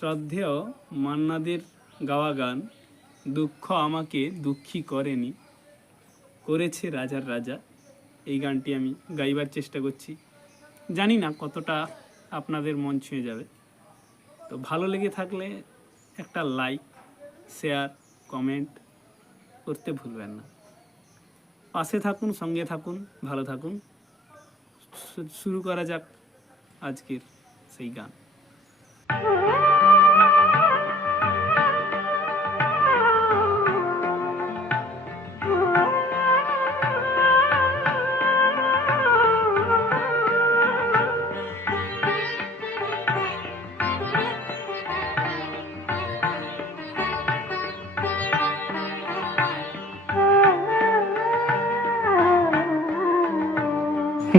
শ্রদ্ধেয় মান্নাদের গাওয়া গান দুঃখ আমাকে দুঃখী করেনি, করেছে রাজার রাজা। এই গানটি আমি গাইবার চেষ্টা করছি। জানি না কতটা আপনাদের মন ছুঁয়ে যাবে। তো ভালো লেগে থাকলে একটা লাইক, শেয়ার, কমেন্ট করতে ভুলবেন না। পাশে থাকুন, সঙ্গে থাকুন, ভালো থাকুন। শুরু করা যাক আজকের সেই গান।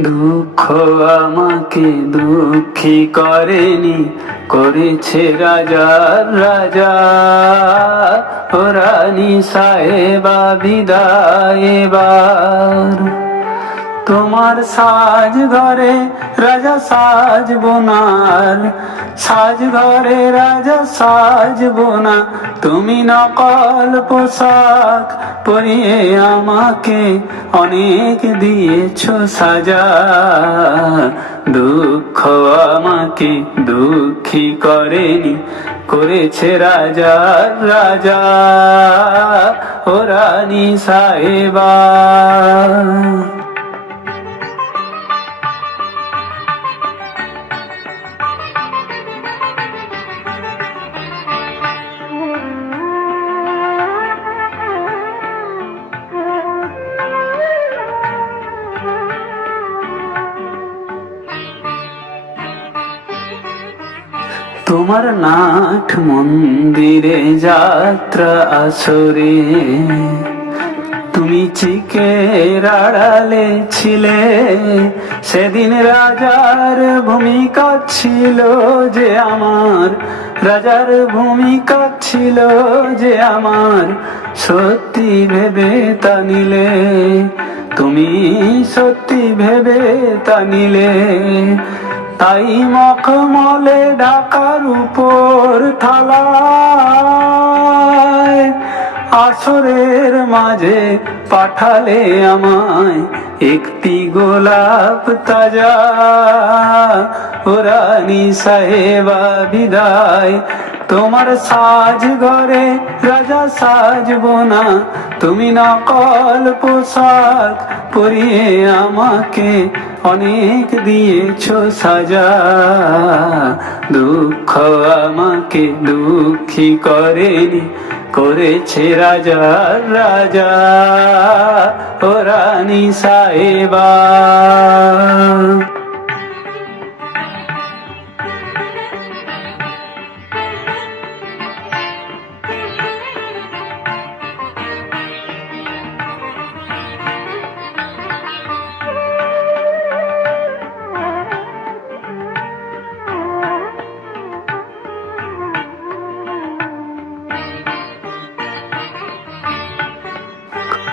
দুঃখ আমাকে দুঃখী করেনি করেছে রাজার রাজা। ও রানী সাহেবা বিদায় এবার। তোমার সাজ ঘরে রাজা সাজ বোনার সাজ ঘরে রাজা সাজ বোনা। তুমি নকল পোশাক পরিয়ে আমাকে অনেক দিয়েছ সাজা। দুঃখ আমাকে দুঃখী করেনি, করেছে রাজা রাজা। ও রানী সাহেবা। তোমার নাট মন্দিরে যাত্রা আসরে তুমি চিকে আড়ালে ছিলে, সেদিন রাজার ভূমিকা ছিল যে আমার। রাজার ভূমিকা ছিল যে আমার, সত্যি ভেবে তা নিলে। তুমি সত্যি ভেবে তা নিলে। তাই মখমলে ঢাকার উপর থালায় আসরের মাঝে পাঠালে আমায় একটি গোলাপ তাজা। ওরানি সাহেবা, বিদায়। তোমার সাজ ঘরে রাজা সাজবো না তুমি নকল পোশাক পরিয়ে আমাকে অনেক দিয়েছ সাজা। দুঃখ আমাকে দুঃখী করেনি, করেছে রাজা রাজা। ও রানী সাহেবা।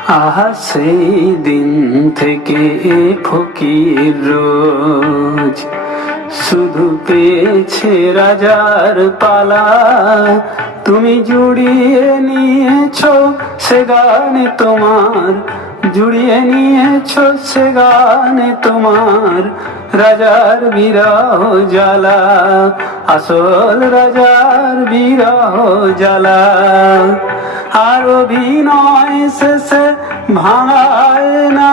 আহা, সেই দিন থেকে ফকির রোজ। শুধু পেয়েছে রাজার পালা, তুমি জুড়িয়ে নিয়েছ সে গানে তোমার। জুড়িয়ে নিয়েছ সে গানে তোমার, রাজার বিরহ জ্বালা। আসল রাজার বিরহ জ্বালা। আর অভিনয় শেষে ভাঙায় না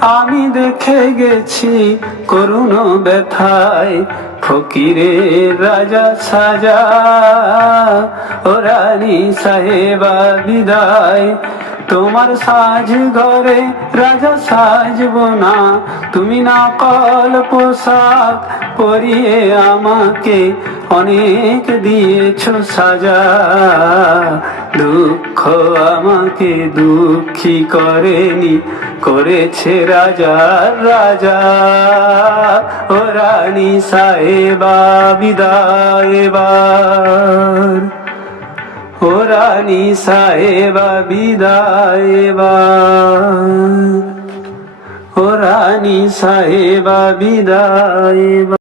আমি দেখে গেছি করুণ ব্যথায়। ফকিরে রাজা সাজা, ও রানী সাহেবা বিদায়। তোমার সাজ ঘরে রাজা সাজব না। তুমি না কল পোশাক পরিয়ে আমাকে অনেক দিয়েছ সাজা। দুঃখ আমাকে দুঃখী করেনি, করেছে রাজা রাজা। ও রানী সাহেবা, বিদায় এবার। ও রানী সাহেবা, বিদায় ও রানী সাহেবা, বিদায়